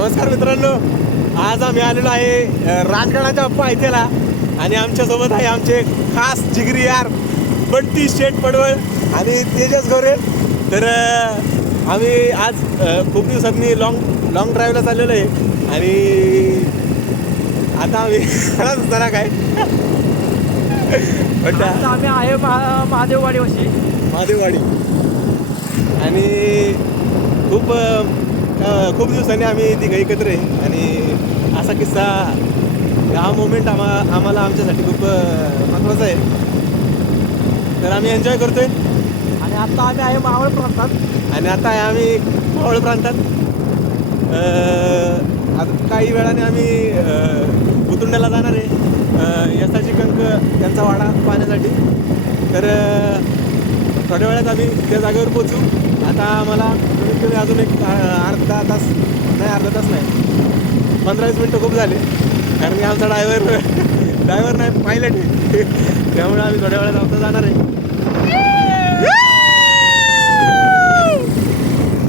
नमस्कार मित्रांनो, आज आम्ही आलेलो आहे राजगडाच्या पायथ्याला आणि आमच्यासोबत आहे आमचे खास जिगरी यार बंटी शेठ पडवळ आणि तेजस गोरे. तर आम्ही आज खूप दिवसांनी लॉंग ड्राईव्हला चाललेलो आहे आणि आता आम्ही जरा काय बट आम्ही आहे महादेववाडीवशी महादेववाडी आणि खूप दिवसांनी आम्ही तिघं एकत्र आहे आणि असा किस्सा हा मोमेंट आम्हाला आमच्यासाठी खूप महत्त्वाचा आहे. तर आम्ही एन्जॉय करतोय आणि आता आम्ही आहे मावळ प्रांतात आणि आता आहे आम्ही मावळ प्रांतात. आता काही वेळाने आम्ही बुतुंड्याला जाणार आहे यसाची कंक त्यांचा वाडा पाहण्यासाठी. तर थोड्या वेळात आम्ही त्या जागेवर पोचू. आता आम्हाला कमीत कमी अजून एक अर्धा तास नाही 15-20 मिनटं खूप झाले, कारण की आमचा ड्रायव्हर नाही पायलट आहे त्यामुळे आम्ही थोड्या वेळात आता जाणार आहे.